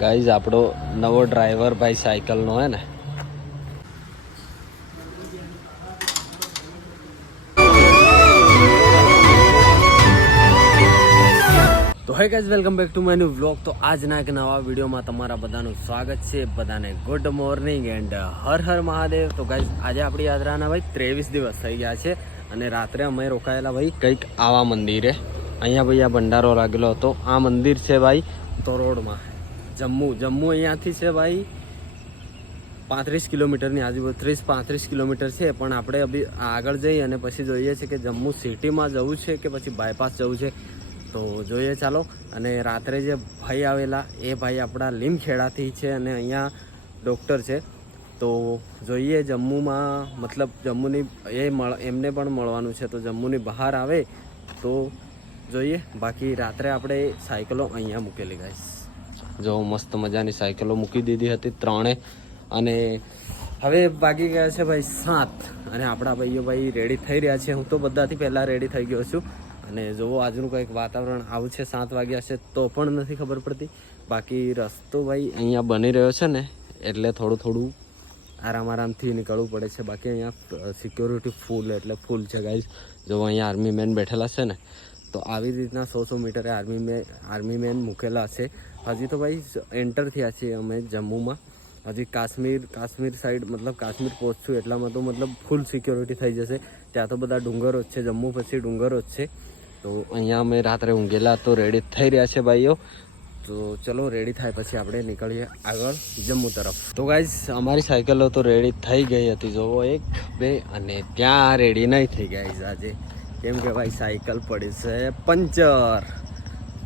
Guys આપણો નવો driver ભાઈ સાયકલનો હે ને તો hey guys welcome back to my new vlog. તો આજના એક નવા વિડીયોમાં તમારા બધાનું સ્વાગત છે. બધાને good morning and Har Har Mahadev. તો ગાઈઝ આજે આપણી યાત્રાના ભાઈ 23 દિવસ થઈ ગયા છે અને રાત્રે અમે રોકાયેલા ભાઈ કંઈક આવા મંદિરે. અહીંયા ભાઈ આ ભંડારો લાગેલો હતો. આ મંદિર છે ભાઈ તરોડમાં, જમ્મુ અહીંયાથી છે ભાઈ 35 કિલોમીટરની આજુબાજુ, 30-35 કિલોમીટર છે. પણ આપણે અભી આગળ જઈ અને પછી જોઈએ છે કે જમ્મુ સિટીમાં જવું છે કે પછી બાયપાસ જવું છે. તો જોઈએ ચાલો. અને રાત્રે જે ભાઈ આવેલા એ ભાઈ આપણા લીમખેડાથી છે અને અહીંયા ડૉક્ટર છે. તો જોઈએ જમ્મુમાં, મતલબ જમ્મુની એમને પણ મળવાનું છે. તો જમ્મુની બહાર આવે તો જોઈએ. બાકી રાત્રે આપણે સાયકલો અહીંયા મૂકેલી ગાઈસ. જો મસ્ત મજાની સાયકલો મૂકી દીધી હતી ત્રણે. અને હવે વાગી ગયા છે ભાઈ 7 અને આપણા ભાઈઓ ભાઈ રેડી થઈ રહ્યા છે. હું તો બધાથી પહેલાં રેડી થઈ ગયો છું. અને જુઓ આજનું કંઈક વાતાવરણ આવું છે. 7 વાગ્યા છે તો પણ નથી ખબર પડતી. બાકી રસ્તો ભાઈ અહીંયા બની રહ્યો છે ને એટલે થોડું આરામથી નીકળવું પડે છે. બાકી અહીંયા સિક્યોરિટી ફૂલ એટલે ફૂલ છે ગાઈઝ. જો અહીંયા આર્મી મેન બેઠેલા છે ને, તો આવી રીતના 100 મીટરે આર્મી મેન મૂકેલા છે. હજી તો ભાઈ એન્ટર થયા છીએ અમે જમ્મુમાં. હજી કાશ્મીર સાઈડ, મતલબ કાશ્મીર પહોંચશું એટલામાં તો મતલબ ફૂલ સિક્યોરિટી થઈ જશે. ત્યાં તો બધા ડુંગરો જ છે, જમ્મુ પછી ડુંગરો જ છે. તો અહીંયા અમે રાત્રે ઊંઘેલા તો રેડી થઈ રહ્યા છે ભાઈઓ. તો ચલો રેડી થાય પછી આપણે નીકળીએ આગળ જમ્મુ તરફ. તો ગાઈઝ અમારી સાયકલો તો રેડી થઈ ગઈ હતી. જોવો 1, 2 અને ત્યાં રેડી નહીં થઈ ગાઈઝ આજે, કેમ કે ભાઈ સાયકલ પડી છે પંચર.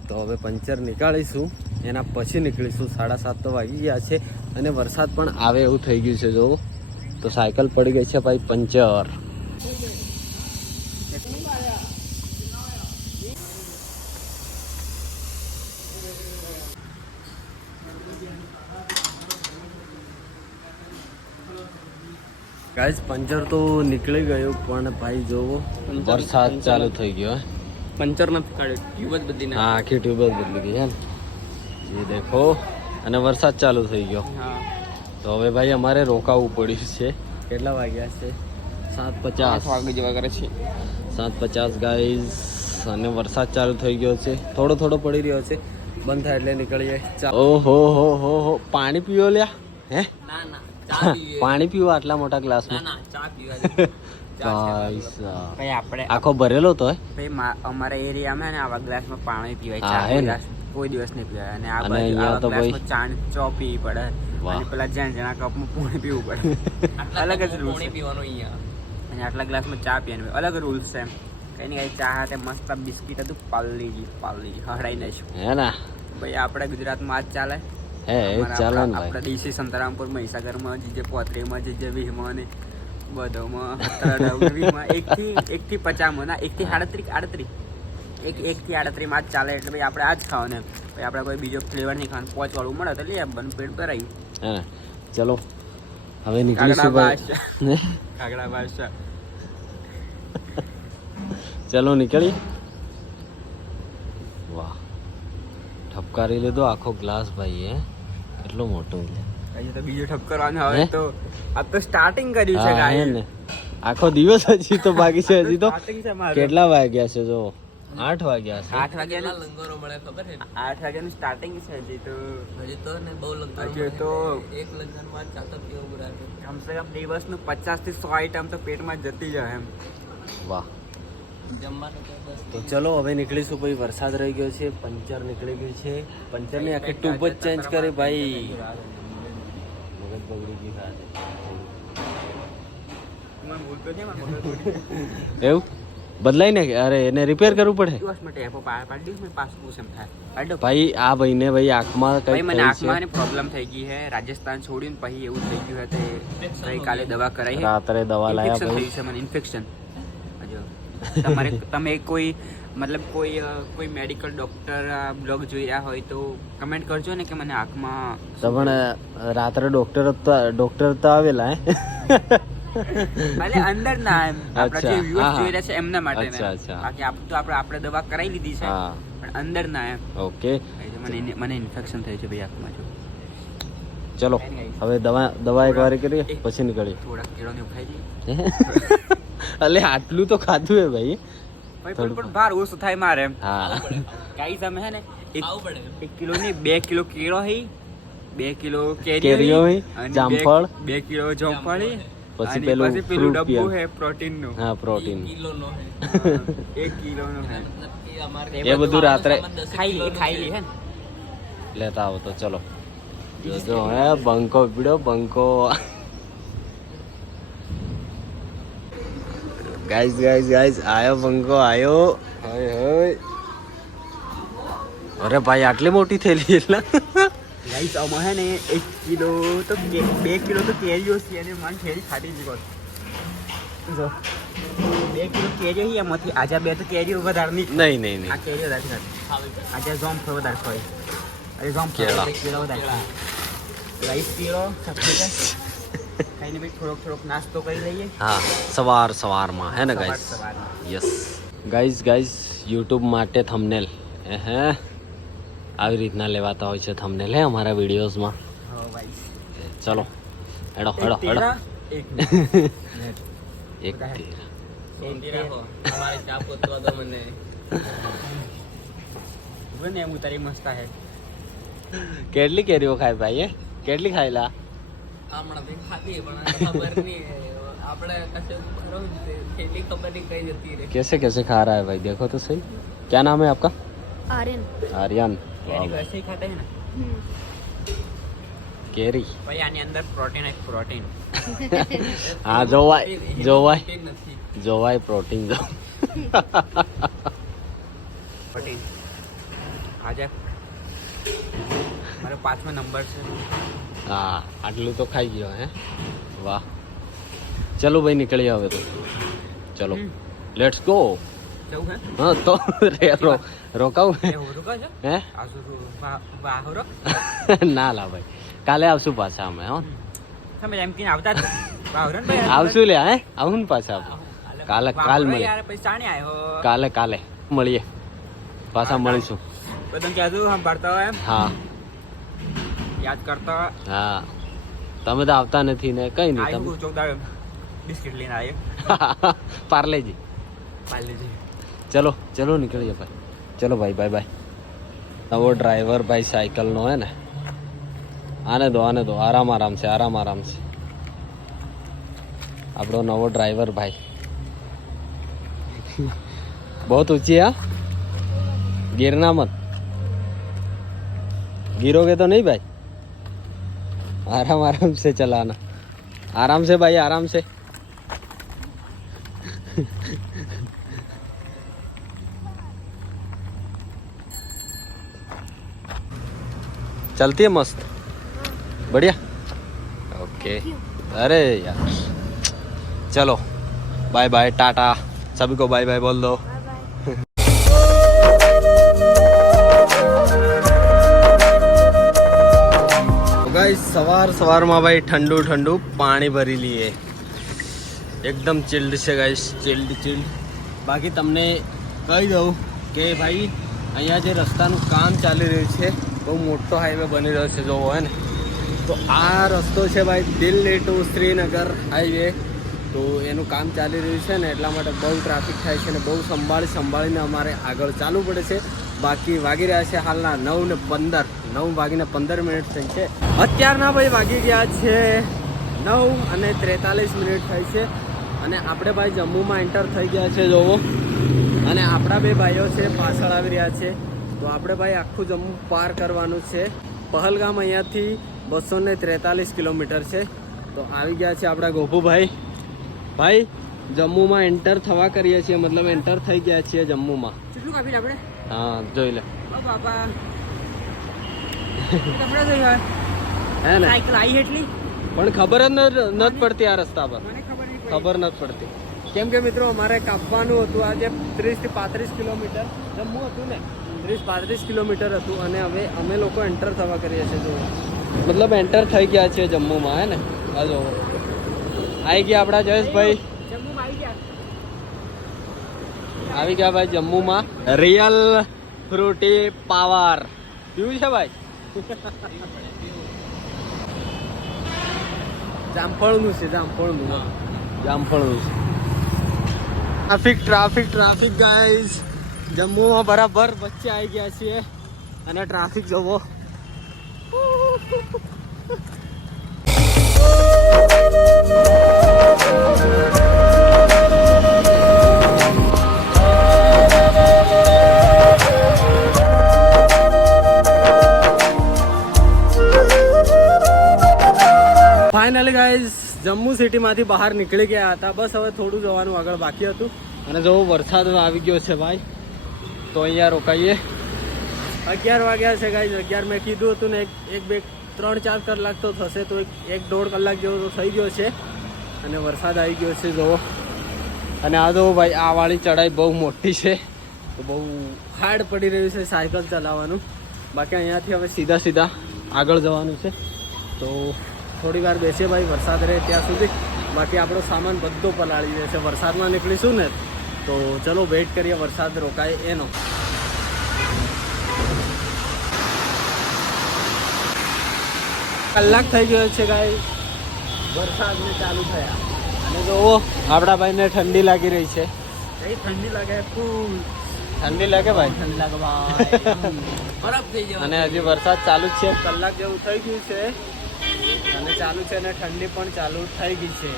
તો હવે પંચર નીકાળીશું, એના પછી નીકળીશું. 7:30 તો વાગી ગયા છે અને વરસાદ પણ આવે એવું થઈ ગયું છે. જોવો તો સાયકલ પડી ગઈ છે ભાઈ પંચર. ગાઈઝ પંચર તો નીકળી ગયું પણ ભાઈ જોવો વરસાદ ચાલુ થઈ ગયો. પંચર નથી કાઢ્યું, ટ્યુબ જ બદલી હા, આખી ટ્યુબ જ બદલી ગઈ છે ને, એ દેખો. અને વરસાદ ચાલુ થઈ ગયો. તો હવે ભાઈ અમારે રોકાવું પડ્યું છે. કેટલા વાગ્યા છે? 7:50 વાગે જેવા કરે છે. 7:50 ગાઈઝ. અને વરસાદ ચાલુ થઈ ગયો છે, થોડો પડી રહ્યો છે. બંધ થાય એટલે નીકળીએ. ઓહો હો પાણી પીવો લ્યા. હે ના ના પાણી પીવા આટલા મોટા ગ્લાસમાં? ના ચા પીવા. ભાઈ આપણે આખો ભરેલો તો ભાઈ અમારા એરિયામાં ને આવા ગ્લાસમાં પાણી પીવાય, ચા કોઈ દિવસ નહીં પીવાય. અને આ અહીંયા તો ભાઈ ચા પીવી પડે અને પેલા જણા કપમાં પાણી પીવું પડે. અલગ જ રૂલ પીવાનું અહીંયા. અને આટલા ગ્લાસમાં ચા પીવાનું અલગ રૂલ્સ છે. કઈ ને કઈ ચા સાથે મસ્ત બિસ્કીટ હતું, પાલી હડાઈ નાખ્યું હે ને. ભાઈ આપણે ગુજરાતમાં આ જ ચાલે. હે ચાલે ને ભાઈ. આપણે ડીસી સંતરામપુર, મહીસાગરમાં, જે પોત્રીમાં, જે વીહમાં ને બધોમાં 1 થી 50 ના 1 થી 38 1 થી 38 માં જ ચાલે. એટલે ભાઈ આપણે આ જ ખાવાનું એમ. ભાઈ આપણે કોઈ બીજો ફ્લેવર નહીં ખાવાનું. 5 વાળું મળે તો લઈ આપવાનું, પેટ ભરાય. હે ચલો હવે નીકળીશું ભાઈ. કાગડા બાદશાહ. ચલો નીકળી. વાહ, ઠપકારી લીધો આખો ગ્લાસ ભાઈ. હે કેટલો મોટો. હજી તો બીજો ઠપકારવાનો હવે તો આ તો સ્ટાર્ટિંગ કર્યું છે ગાય ને. આખો દિવસ હજી તો બાકી છે. હજી તો કેટલા વાગ્યા છે? જો 8 વાગ્યા છે. 8 વાગ્યાના લંગરો મળે ખબર છે? 8 વાગ્યાનું સ્ટાર્ટિંગ છે. હજી તો ને બહુ લંગર. હજી તો એક લંગરમાં ચાલતો પીવો બરાબર. કમસે કમ દિવસનું 50 થી 100 આઈટમ તો પેટમાં જતી જાય એમ. વાહ. તો ચલો હવે નીકળીશું. ભાઈ વરસાદ રહી ગયો છે, પંચર નીકળી ગયું છે. પંચરની આખી ટ્યુબ જ ચેન્જ કરી ભાઈ. મગજ બગડી ગઈ સાથે. એવું બદલાય ને? અરે એને રિપેર કરવું પડે ભાઈ. આ ભાઈને ભાઈ આંખમાં કઈ મને આંખમાં પ્રોબ્લેમ થઈ ગઈ છે. રાજસ્થાન છોડ્યું ને પછી એવું થઈ ગયું હતું. ગઈકાલે દવા કરાવી, રાત્રે દવા લાયા ભાઈ. મને ઇન્ફેક્શન. તમે કોઈ મેડિકલ ડોક્ટર બ્લોગ જોઈ રહ્યા હોય તો કમેન્ટ કરજો ને કે મને આંખમાં. પણ રાત્રે ડોક્ટર તો આવેલા અંદર ના એમ આપણા જે વ્યુઅર્સ જોઈ રહ્યા છે એમના માટે. બાકી આપણે દવા કરાવી લીધી છે, પણ અંદર ના એમ. ઓકે. મને ઇન્ફેક્શન થયું છે ભાઈ આંખમાં. જો ચલો હવે દવા એક વાર કરીએ પછી નીકળીએ. થોડાક કેળોને ખાઈ લઈએ. અલે આટલું તો ખાધું હે ભાઈ. પણ ભાર ઓછું થાય મારે એમ. હા ગાઈસ અમે હે ને 1 કિલો ની 2 કિલો કેળો હી, 2 કિલો કેરીઓ હી, જામફળ 2 કિલો જામફળ હી, પછી પેલું પેલું fruit ડબ્બુ પીએ. હે પ્રોટીન નું. હા પ્રોટીન 1 કિલો નું હે. એ બધું રાત્રે ખાઈ લે હે ને. લેતા આવો તો ચલો. જો હે બંકો પીડો બંકો. ગાઈસ આયો બંકો આયો. હોય અરે ભાઈ આટલી મોટી થેલી એટલે. ગાઈસ અમે હે ને 1 કિલો તો 2 કિલો તો કેરીઓ છે અને મને કેરી ખાટી જ ગયો. જો 2 કિલો કેરીઓ હી એમાંથી આજે 2 તો કેરીઓ વધારે નહીં. નહીં આ કેરીઓ વધારે ખાધી. આજે જામફળ વધારે ખાઈ. અરે કેળા. કેળા વધારે. ગાઈસ કેળો સફેદ ખાઈને ભાઈ થોડોક નાસ્તો કરી લઈએ. હા સવારમાં હે ને ગાઈસ. સવારમાં. યસ ગાઈસ YouTube માટે થંબનેલ હે આવી રીતના લેવાતા હોય છે થંબનેલ હે અમારા વિડીયોઝમાં. હા ભાઈ. ચલો હેડો એક અમારે ચા પોતવા દો મને. ને હું તારી મસ્ત હે. કેટલી કેરીઓ ખાય ભાઈ? કેટલી ખાયલા? હમણાંથી ખાધી પણ ખબર નહીં આપણે કશે ખરો ખેલી ખબર નહીં કઈ જતી રે. कैसे खा रहा है भाई देखो तो सही. क्या नाम है आपका? आर्यन। आर्यन. કેરી વૈસે ही खाते हैं ना. केरी. भाई આની અંદર પ્રોટીન એક પ્રોટીન. हाँ જોવાય નથી. પ્રોટીન જો. પ્રોટીન. આજે મારો 5મો નંબર છે. હા આટલું તો ખાઈ ગયો હે. વાહ ચલો ભાઈ નીકળીએ હવે તો. ચલો લેટ્સ ગો. જવું હે? હા તો રોકાવું એ હોરું કા છે? હે? આજુ વાહરો. ના લા ભાઈ કાલે આવશું પાછા અમે હો. તમે એમ કીને આવતા જ વાહરો ને ભાઈ. આવશું લે હે આવું ને પાછા આપણે કાલ મળીએ. યાર પૈસા નહીં આવ્યો. કાલે મળીએ પાછા મળીશું. બધાને કહેજો સાંભળતા હોય એમ હા યાદ કરતા હોય. હા તમે તો આવતા નથી ને કઈ નહીં આવ્યું તમે ચોકદાર બિસ્કિટ લઈને આવ્યો. પાર્લેજી. પાર્લેજી. ચલો નીકળીએ ભાઈ. ચલો ભાઈ બાય. નવો ડ્રાઈવર ભાઈ સાયકલ નો હે ને. આને દો આરામ છે આપણો નવો ડ્રાઈવર ભાઈ. बहुत ऊंची है. गिरना मत. गिरोगे तो नहीं भाई. आराम से चलाना. आराम से भाई आराम से. चलती है मस्त बढ़िया. ओके अरे यार चलो बाय बाय टाटा सभी को बाय बाय बोल दो. गाइस સવારમાં ભાઈ ઠંડુ પાણી ભરી લઈએ. એકદમ ચિલ્ડ છે ગાઈસ. ચિલ્ડ બાકી તમને કહી દઉં કે ભાઈ અહીંયા જે રસ્તાનું કામ ચાલી રહ્યું છે બહુ મોટો હાઈવે બની રહ્યો છે જોવો હે ને. તો આ રસ્તો છે ભાઈ દિલ્હી ટુ શ્રીનગર હાઈવે. તો એનું કામ ચાલી રહ્યું છે ને એટલા માટે બહુ ટ્રાફિક થાય છે ને બહુ સંભાળીને અમારે આગળ ચાલવું પડે છે. બાકી વાગી રહ્યા છે હાલના 9:15 થઈ છે. અત્યારના ભાઈ વાગી ગયા છે 9:43 થઈ છે અને આપણે ભાઈ જમ્મુમાં એન્ટર થઈ ગયા છે જોવો. અને આપણા બે ભાઈઓ છે પાછળ આવી રહ્યા છે. તો આપણે ભાઈ આખું જમ્મુ પાર કરવાનું છે. પહલગામ અહીંયાથી 243 કિલોમીટર છે. તો આવી ગયા છે આપણા ગોપુભાઈ. ભાઈ જમ્મુમાં એન્ટર થવા કરીએ છીએ મતલબ એન્ટર થઈ ગયા છીએ જમ્મુમાં. કેટલું કાપી આપણે? હા જોઈ લે. ઓ બાપા તમને જોઈ હોય હે ને સાયકલ આવી એટલી પણ ખબર જ નથી પડતી આ રસ્તા પર. મને ખબર નહીં પડી. ખબર નથી પડતી કેમ કે મિત્રો અમારે કાપવાનું હતું આજે 30 થી 35 કિલોમીટર જમ્મુ હતું ને 30-35 કિલોમીટર હતું અને હવે અમે લોકો એન્ટર થવા કરીએ છીએ જો મતલબ એન્ટર થઈ ગયા છે જમ્મુમાં હે ને. આ જો આવી ગયા આપણા જયેશભાઈ. જમ્મુમાં આવી ગયા ભાઈ જમ્મુમાં. રિયલ ફ્રૂટી પાવર પીવું છે ભાઈ. જામફળનું છે, જામફળનું છે. Traffic guys. જમ્મુમાં બરાબર વચ્ચે આવી ગયા છીએ અને ટ્રાફિક જોવો. ફાઇનલી ગાઈઝ જમ્મુ સિટીમાંથી બહાર નીકળી ગયા હતા. બસ હવે થોડું જવાનું આગળ બાકી હતું અને જો વરસાદ આવી ગયો છે ભાઈ, તો અહીંયા રોકાઈએ. 11 વાગ્યા છે ગાઈઝ. 11 મેં કીધું હતું ને 3-4 કલાક તો થશે, તો 1-1.5 કલાક જેવો તો થઈ ગયો છે અને વરસાદ આવી ગયો છે જોવો. અને આ જો ભાઈ આ વાળી ચઢાઈ બહુ મોટી છે, તો બહુ હાર્ડ પડી રહ્યું છે સાયકલ ચલાવવાનું. બાકી અહીંયાથી હવે સીધા આગળ જવાનું છે, તો થોડી વાર બેસીએ ભાઈ વરસાદ રહે ત્યાં સુધી. બાકી આપણો સામાન બધો પલાળી દેશે. વરસાદમાં નીકળીશું ને તો ચલો વેઇટ કરીએ વરસાદ રોકાય એનો. કલાક થઈ ગયો છે ગાઈ વરસાદને ચાલુ થયા અને જો આપણા ભાઈને ઠંડી લાગી રહી છે. ઠંડી લાગે, ફૂલ ઠંડી લાગે ભાઈ, ઠંડી લાગે ભાઈ. બરફ થઈ જાય. અને હજી વરસાદ ચાલુ જ છે. કલાક જેવું થઈ ગયું છે અને ચાલુ છે અને ઠંડી પણ ચાલુ થઈ ગઈ છે.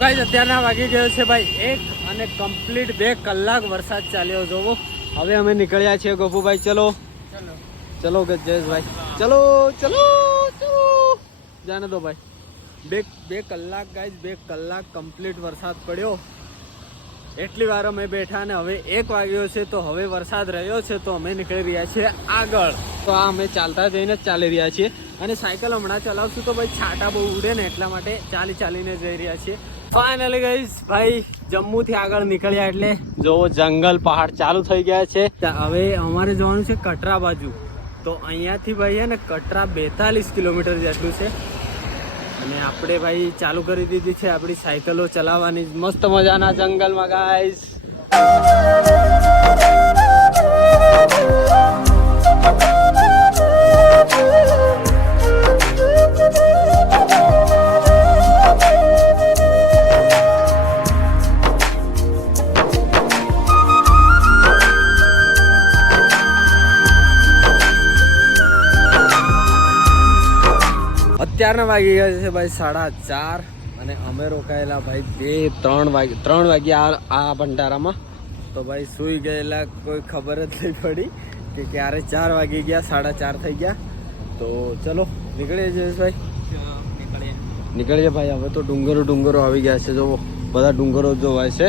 ભાઈ અત્યારના વાગી ગયો છે ભાઈ 1 અને કમ્પ્લીટ 2 કલાક વરસાદ ચાલ્યો જોવો. હવે અમે નીકળ્યા છીએ ગોપુભાઈ. ચલો ચલો ગજેશભાઈ, ચલો જાને દો ભાઈ. બે કલાક ગાઈઝ, 2 કલાક કમ્પ્લીટ વરસાદ પડ્યો. એટલી વાર અમે બેઠા અને હવે 1 વાગ્યો છે, તો હવે વરસાદ રહ્યો છે, તો અમે નીકળી રહ્યા છીએ આગળ. તો આ અમે ચાલતા જઈને જ ચાલી રહ્યા છીએ અને સાયકલ હમણાં ચલાવશું તો ભાઈ છાંટા બહુ ઉડે ને, એટલા માટે ચાલીને જઈ રહ્યા છીએ. ફાઇનલી ગાઈઝ ભાઈ જમ્મુથી આગળ નીકળ્યા એટલે જો જંગલ પહાડ ચાલુ થઈ ગયા છે. હવે અમારે જવાનું છે કટરા બાજુ. તો અહીંયાથી ભાઈ હે ને કટરા 42 કિલોમીટર જેટલું છે અને આપણે ભાઈ ચાલુ કરી દીધી છે આપણી સાયકલો ચલાવવાની મસ્ત મજાના જંગલમાં ગાઈઝ. અત્યારના વાગી ગયા છે ભાઈ 4:30 અને અમે રોકાયેલા ભાઈ 3 વાગ્યા આ ભંડારામાં. તો ભાઈ સૂઈ ગયેલા કોઈ ખબર જ નહીં પડી કે ક્યારે 4 વાગી ગયા, 4:30 થઈ ગયા. તો ચલો નીકળીએ જયેશભાઈ, નીકળીએ ભાઈ. હવે તો ડુંગરો આવી ગયા છે, જો બધા ડુંગરો જોવાય છે.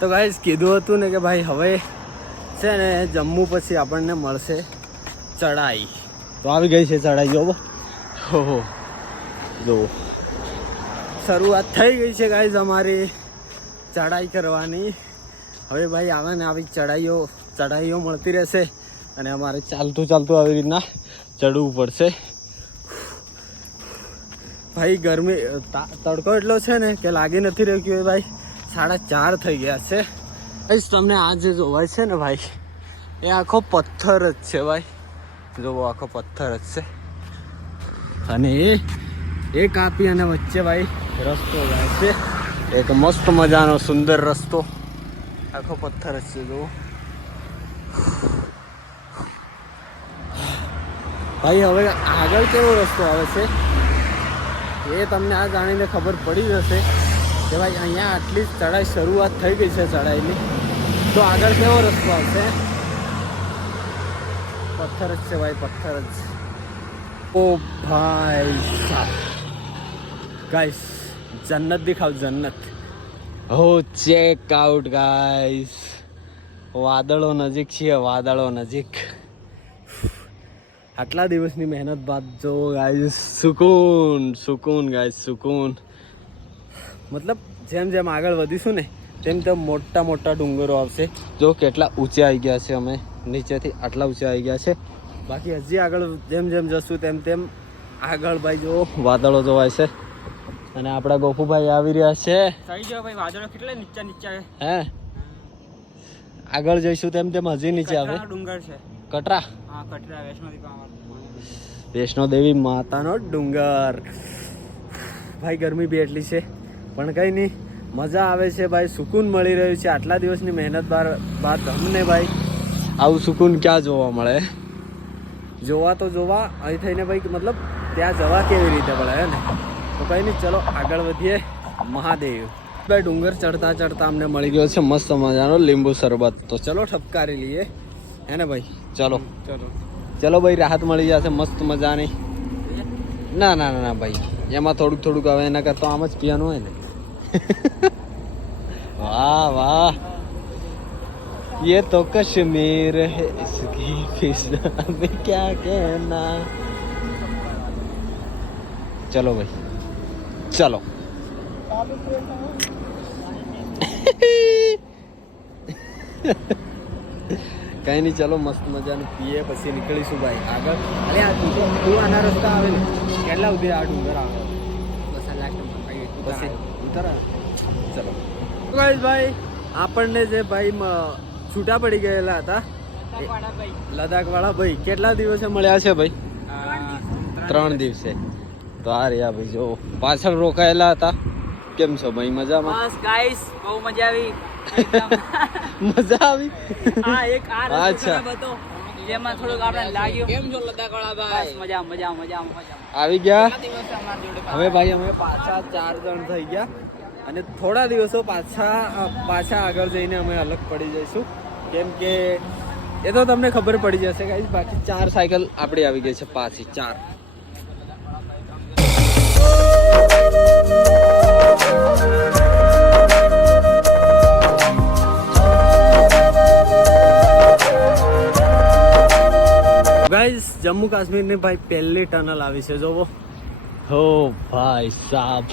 તો ગાઈઝ કીધું હતું ને કે ભાઈ હવે છે ને જમ્મુ પછી આપણને મળશે ચઢાઈ. તો આવી ગઈ છે ચઢાઈ. જોવો જો શરૂઆત થઈ ગઈ છે ગાઈઝ અમારી ચઢાઈ કરવાની. હવે ભાઈ આવે ને આવી ચઢાઈઓ મળતી રહેશે અને અમારે ચાલતું આવી રીતના ચડવું પડશે. ભાઈ ગરમી તડકો એટલો છે ને કે લાગી નથી રહ્યું કે ભાઈ 4:30 થઈ ગયા છે. તમને આ જે જોવાય છે ને ભાઈ એ આખો પથ્થર જ છે ભાઈ. જોવો આખો પથ્થર જ છે અને એ કાપી અને વચ્ચે ભાઈ રસ્તો જાય છે, એક મસ્ત મજાનો સુંદર રસ્તો. આખો પથ્થર જ છે જોવો ભાઈ. હવે આગળ કેવો રસ્તો આવે છે એ તમને આ જાણીને ખબર પડી જશે કે ભાઈ અહીંયા આટલી ચઢાઈ શરૂઆત થઈ ગઈ છે ચઢાઈની, તો આગળ કેવો રસ્તો આવશે. પથ્થર જ છે ભાઈ, પથ્થર જ. ઓ ભાઈ ગાઈસ જન્નત દિખાવ, જન્નત. હો ચેક આઉટ ગાઈસ, વાદળો નજીક છે, વાદળો નજીક. આટલા દિવસની મહેનત બાદ જો ગાઈસ સુકૂન ગાઈસ, સુકૂન. મતલબ જેમ આગળ વધીશું ને તેમ મોટા ડુંગરો આવશે. જો કેટલા ઊંચે આવી ગયા છે, અમે નીચેથી આટલા ઊંચે આવી ગયા છે બાકી હજી આગળ જેમ જેમ જશું તેમ તેમ આગળ ભાઈ જો વાદળો જોવાય છે અને આપણા ગોપુભાઈ આવી રહ્યા છે. થઈ ગયો ભાઈ, વાદળો કેટલા નીચે નીચે આવે. હે આગળ જઈશું તેમ તેમ હજી નીચે આવે. કટરાનો ડુંગર છે. કટરા, હા કટરા વૈષ્ણોદેવી. વૈષ્ણોદેવી માતાનો ડુંગર. ભાઈ ગરમી બી એટલી છે પણ કંઈ નહીં, મજા આવે છે ભાઈ, સુકૂન મળી રહ્યું છે. આટલા દિવસની મહેનત બાદ અમને ભાઈ આવું સુકૂન ક્યાં જોવા મળે. જોવા તો જોવા, અહીં થઈને ભાઈ મતલબ ત્યાં જવા કેવી રીતે પડે હે ને. તો કંઈ નહીં, ચલો આગળ વધીએ. મહાદેવ ભાઈ ડુંગર ચડતા ચડતા અમને મળી ગયો છે મસ્ત મજાનો લીંબુ શરબત. તો ચલો ઠપકારી લઈએ હે ને ભાઈ. ચલો ચલો ભાઈ, રાહત મળી જશે મસ્ત મજાની. ના ના ના ભાઈ, એમાં થોડુંક થોડુંક આવે, એના કરતા આમ જ પીવાનું હોય ને. વાહ વાહ, ये तो कश्मीर है, इसकी फिजा में क्या कहना. चलो भाई चलो. કઈ નહીં, ચલો મસ્ત મજાનું પીએ પછી નીકળીશું ભાઈ આગળ. અરે આ તું આના રસ્તા આવે ને કેટલા સુધી આ ડુંગર આવે પછી ઉતર. ચલો ભાઈ, આપણને જે ભાઈ છૂટા પડી ગયેલા હતા લદાખ વાળા ભાઈ, કેટલા દિવસે મળ્યા છે ભાઈ? 3 દિવસે. તો આ રહ્યા ભાઈ જો પાછળ રોકાયેલા હતા. કેમ છો ભાઈ, મજામાં? બસ ગાઈસ, બહુ મજા આવી. મજા આવી. હા, એક આ રસ્તો અચ્છા. ખરાબ હતો જેમાં થોડુંક આપણે લાગ્યું. કેમ છો લદાખ વાળા ભાઈ? મજા મજા મજા મજા. આવી ગયા દિવસે અમારી જોડે હવે ભાઈ. અમે પાછા 4 જણ થઈ ગયા અને થોડા દિવસો પાછા આગળ જઈને અમે અલગ પડી જઈશું. કેમ કે એ તો તમને ખબર પડી જશે ગાઈસ. બાકી 4 સાયકલ આપણી આવી ગઈ છે પાછી 4. ગાઈસ જમ્મુ કાશ્મીરની ભાઈ પહેલી ટનલ આવી છે જોવો. હો ભાઈ સાહેબ,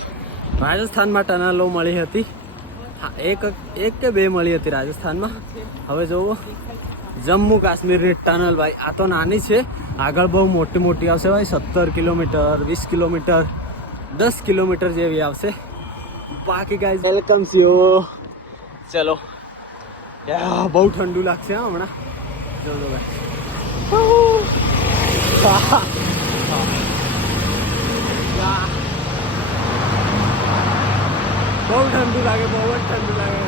રાજસ્થાનમાં ટનલો મળી હતી. હા, એક કે બે મળી હતી રાજસ્થાનમાં. હવે જોવો જમ્મુ કાશ્મીરની ટનલ ભાઈ. આ તો નાની છે, આગળ બહુ મોટી મોટી આવશે ભાઈ. 17 કિલોમીટર, 20 કિલોમીટર, 10 કિલોમીટર જેવી આવશે. બાકી ગાઈસ વેલકમ યુ. ચલો, બહુ ઠંડુ લાગશે હમણાં. જો ભાઈ બહુ ઠંડુ લાગે, બહુ જ ઠંડુ લાગે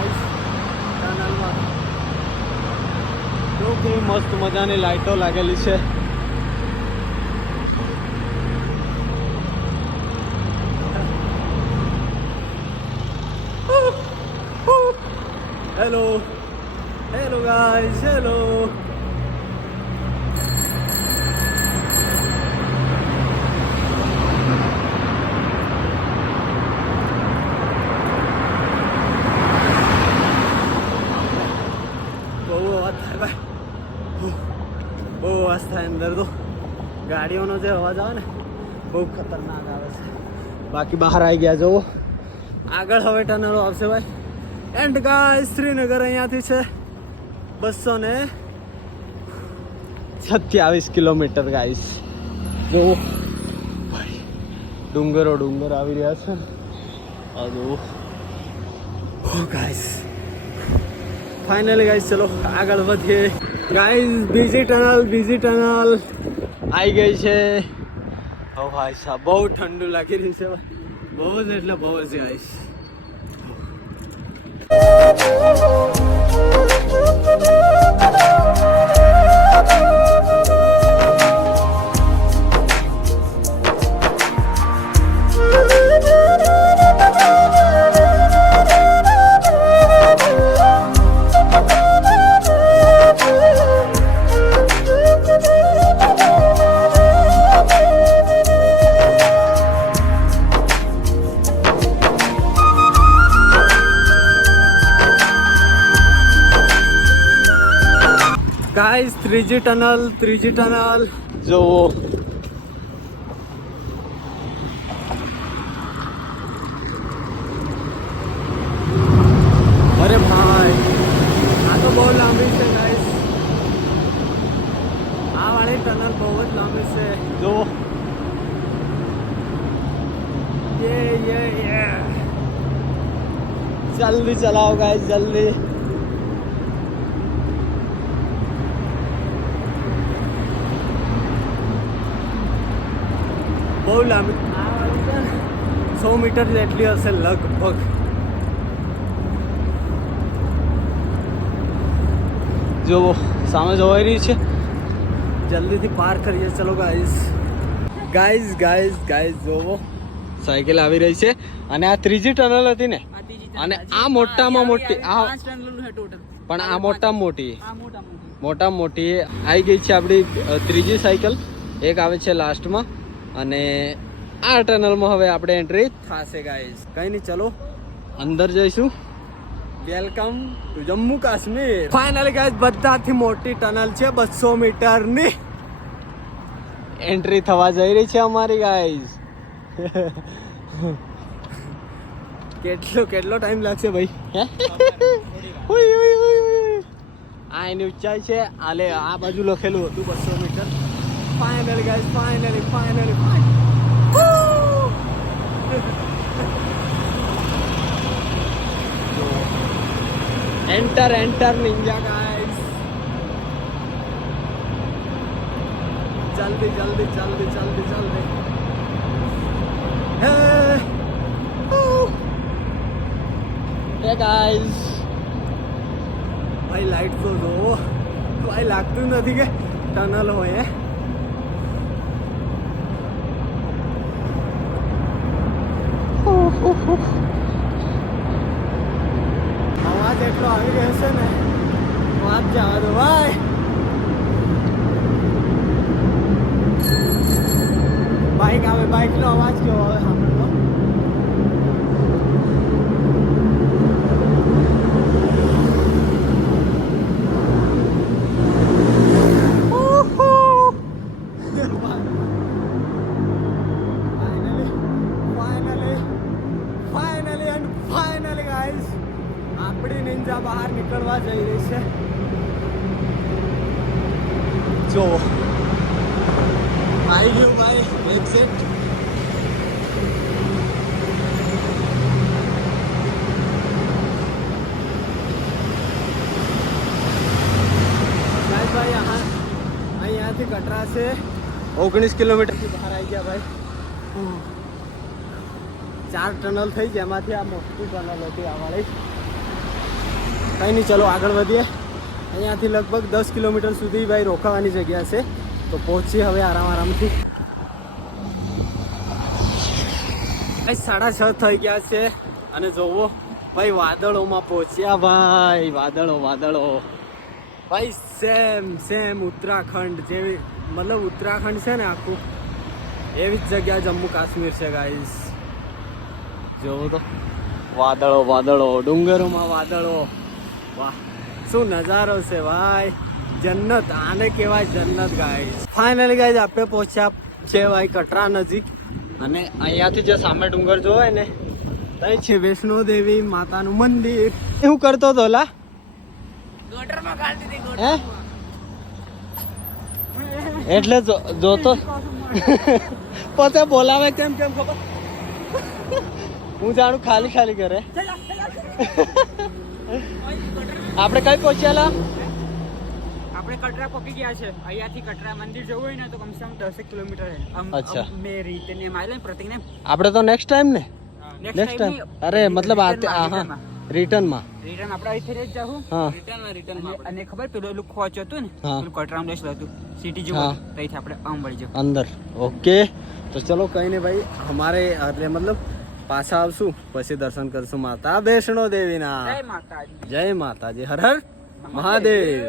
ટનલમાં. તો કેવી મસ્ત મજાની લાઈટો લાગેલી છે. Hello hello guys, hello. બહુ અવાજ થાય અંદર તો. ગાડીઓનો જે અવાજ આવે ને બહુ ખતરનાક આવે છે. બાકી બહાર આવી ગયા જુઓ, આગળ હવે ટનલો આવશે ભાઈ. એન્ડ ગાઈસ શ્રીનગર અહીંયાથી છે 227 કિલોમીટર ગાઈસ. જુઓ ભાઈ, ડુંગરો ડુંગર આવી રહ્યા છે. આ જુઓ ગાઈસ. ફાઇનલી ગાઈસ ચલો આગળ વધીએ. ગાઈસ બીજી ટનલ આવી ગઈ છે. ઓ ભાઈ સાહેબ, બહુ ઠંડુ લાગી રહ્યું છે ભાઈ. બહુ જ એટલે બહુ જ ગાઈસ. ગાઈસ ત્રીજી ટનલ જોવો. અરે ભાઈ, આ તો બહુ લાંબી છે ગાઈસ. આ વાળી ટનલ બહુ જ લાંબી છે જો ये जल्दी चलाओ गाइस जल्दी બહુ લાંબી 100 મીટર જેટલી હશે લગભગ જો સામે જોવાઈ રહી છે જલ્દીથી પાર કરીએ ચલો ગાઈસ જોવો સાયકલ આવી રહી છે અને આ ત્રીજી ટનલ હતી ને અને આ મોટામાં મોટી આ પણ આ મોટામાં મોટી આવી ગઈ છે આપણી ત્રીજી સાયકલ એક આવે છે લાસ્ટમાં અને આ ટનલમાં હવે આપણે એન્ટ્રી થશે ગાઈસ કઈ નહીં ચલો અંદર જઈશું welcome to Jammu Kashmir finally guys બધાથી મોટી ટનલ છે 200 મીટરની એન્ટ્રી થવા જઈ રહી છે અમારી ગાઈસ કેટલો ટાઈમ લાગશે ભાઈ આ એની ઊંચાઈ છે આલે આ બાજુ લખેલું હતું 200 metre finally guys finally enter ninja guys जल्दी हे गाइस भाई लाइट तो दो भाई लागતું નથી કે ટનલ હોય અવાજ એટલો આવી રહ્યો છે ને વાત જવા દો ભાઈ બાઇકનો અવાજ કેવો આવે સાંભળતો ફાઇનલી ગાઈસ આપણી નિંજા બહાર નીકળવા જઈ રહી છે જો આવી ગયું ભાઈ એક્ઝેક્ટ ભાઈ અહીંયાથી કટરા છે 19 કિલોમીટરથી બહાર આવી ગયા ભાઈ 4 ટનલ થઈ જેમાંથી આ મોટી ટનલ હતી આ વાળી કંઈ નહીં ચલો આગળ વધીએ અહીંયાથી લગભગ 10 કિલોમીટર સુધી ભાઈ રોકાવાની જગ્યા છે તો પહોંચીએ હવે આરામથી 6:30 થઈ ગયા છે અને જોવો ભાઈ વાદળોમાં પહોંચ્યા ભાઈ વાદળો ભાઈ સેમ ઉત્તરાખંડ જેવી મતલબ ઉત્તરાખંડ છે ને આખું એવી જ જગ્યા જમ્મુ કાશ્મીર છે ગાઈસ જોવો તો વાદળો ડુંગરોમાં વાદળો વાહ શું નજારો છે ભાઈ જન્નત આને કહેવાય જન્નત ગાઈસ ફાઇનલી ગાઈસ આપણે પહોંચ્યા છે ભાઈ કટરા નજીક અને અહીંયાથી જે સામે ડુંગર જોવાય ને ત્યાં છે વૈષ્ણો દેવી માતાનું મંદિર એવું કરતો હતો લા ગટરમાં ગાળી દીધી હે એટલે જોતો પોતે બોલાવે કેમ ખબર હું જાણું ખાલી કરે આપણે કઈ પહોંચ્યા આપણે કટરા પહોંચી ગયા છે અહીંયાથી કટરા મંદિર જવું હોય ને તો કમસે કમ 10 કિલોમીટર અચ્છા મેં રીતે ને માઇલ પ્રતિક ને આપણે તો નેક્સ્ટ ટાઈમ ને નેક્સ્ટ ટાઈમ અરે મતલબ હા રિટર્નમાં આપણે અહીંથી જ જાઉં હા રિટર્નમાં અને ખબર પેલું ખોચ હતું ને પેલું કટરામ લેસ હતું સિટી જેવું ત્યાંથી આપણે આમ વળી જવું અંદર ઓકે તો ચલો કઈ નહીં ભાઈ અમારે એટલે મતલબ પાછા આવશું પછી દર્શન કરશું માતા વૈષ્ણો દેવીના જય માતાજી હર હર મહાદેવ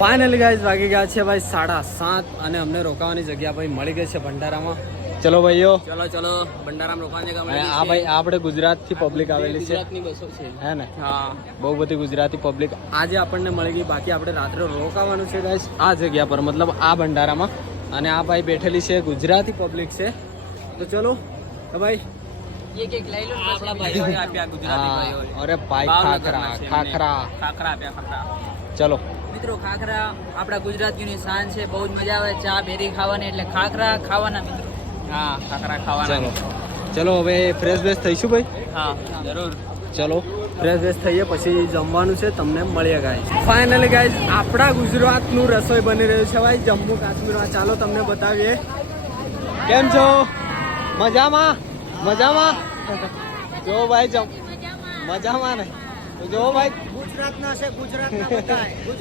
ફાઇનલી ગાઈઝ વાગી ગયા છે ભાઈ 7:30 અને અમને રોકાવાની જગ્યા ભાઈ મળી ગઈ છે ભંડારામાં ચલો ભાઈઓ ચલો ભંડારામ રોકાવાની જગ્યા આ ભાઈ આપણે ગુજરાતથી પબ્લિક આવેલી છે ગુજરાતની બસો છે હે ને હા બહુ બધી ગુજરાતી પબ્લિક આજે આપણને મળી ગઈ બાકી આપણે રાત્રે રોકાવાનું છે ગાઈઝ આ જગ્યા પર મતલબ આ ભંડારામાં અને આ ભાઈ બેઠેલી છે ગુજરાતી પબ્લિક છે તો ચલો ભાઈ એક લઈ લો આપણા ભાઈઓ આપ્યા ગુજરાતી ભાઈઓ અરે ભાઈ ખાખરા ખાખરા ખાખરા આપ્યા ખાખરા. ચલો મિત્રો ખાખરા આપણા ગુજરાતીઓની શાન છે. બહુ જ મજા આવે ચા ભેરી ખાવાની એટલે ખાખરા ખાવાના મિત્રો. હા ખાખરા ખાવાના. ચલો હવે ફ્રેશ બેશ થઈશું ભાઈ. હા જરૂર. ચલો ફ્રેશ વેશ થઈએ પછી જમવાનું છે, તમને મળીએ ગાઈસ. ફાઇનલી ગાઈસ આપણા ગુજરાતનું રસોઈ બની રહ્યું છે ભાઈ જમ્મુ કાશ્મીરમાં. ચાલો તમને બતાવીએ. કેમ છો? મજામાં મજામાં? જો ભાઈ મજામાં ને તો જો ભાઈ ગુજરાતના છે ગુજરાતના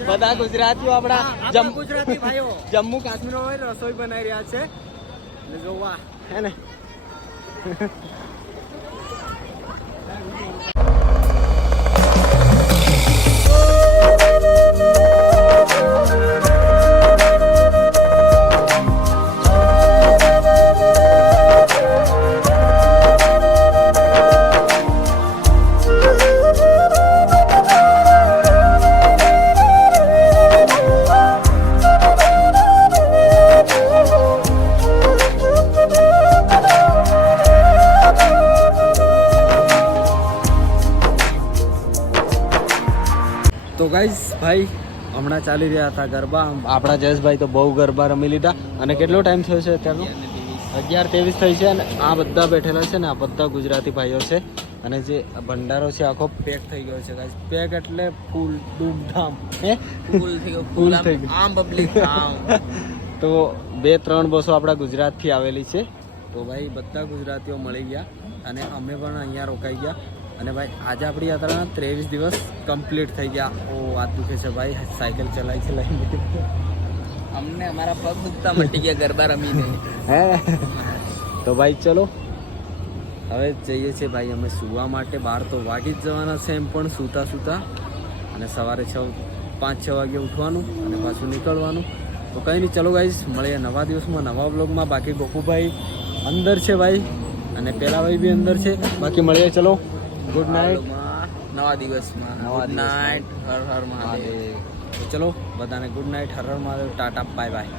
બધા ગુજરાતીઓ આપણા ગુજરાતી ભાઈઓ જમ્મુ કાશ્મીરમાં ભાઈ રસોઈ બનાવી રહ્યા છે. અને જો વાહ હે ને તો ગાઈઝ ભાઈ હમણાં ચાલી રહ્યા હતા ગરબા. આપણા જયેશભાઈ તો બહુ ગરબા રમી લીધા. અને કેટલો ટાઈમ થયો છે અત્યારનો? 11:23 થઈ છે. અને આ બધા બેઠેલા છે ને આ બધા ગુજરાતી ભાઈઓ છે. અને જે ભંડારો છે આખો પેક થઈ ગયો છે ગાઈઝ. પેક એટલે ફૂલ ધૂમધામ ફૂલ થઈ ગયો ફૂલ થઈ ગયું. આમ પબ્લિક આમ તો 2-3 બસો આપણા ગુજરાતથી આવેલી છે. તો ભાઈ બધા ગુજરાતીઓ મળી ગયા અને અમે પણ અહીંયા રોકાઈ ગયા. અને ભાઈ આજે આપણી યાત્રાના 23 દિવસ કમ્પ્લીટ થઈ ગયા. ઓ વાત દુખે છે ભાઈ, સાયકલ ચલાવી અમને અમારા પગ દુખતા મટી ગયા ગરબા રમીને. હે તો ભાઈ ચલો હવે જઈએ છીએ ભાઈ અમે સૂવા માટે. બહાર તો વાગી જ જવાના છે એમ પણ સૂતા સૂતા. અને સવારે 5-6 વાગે ઉઠવાનું અને પાછું નીકળવાનું. તો કંઈ નહીં, ચલો ગાઈસ મળીએ નવા દિવસમાં નવા બ્લોગમાં. બાકી ગોકુભાઈ અંદર છે ભાઈ અને પેલાભાઈ બી અંદર છે. બાકી મળીએ, ચલો ગુડ નાઇટ. નવા દિવસમાં ગુડ નાઇટ. હર હર મહાદેવ. તો ચલો બધાને good night, Har Har Mahadev, Tata, bye bye.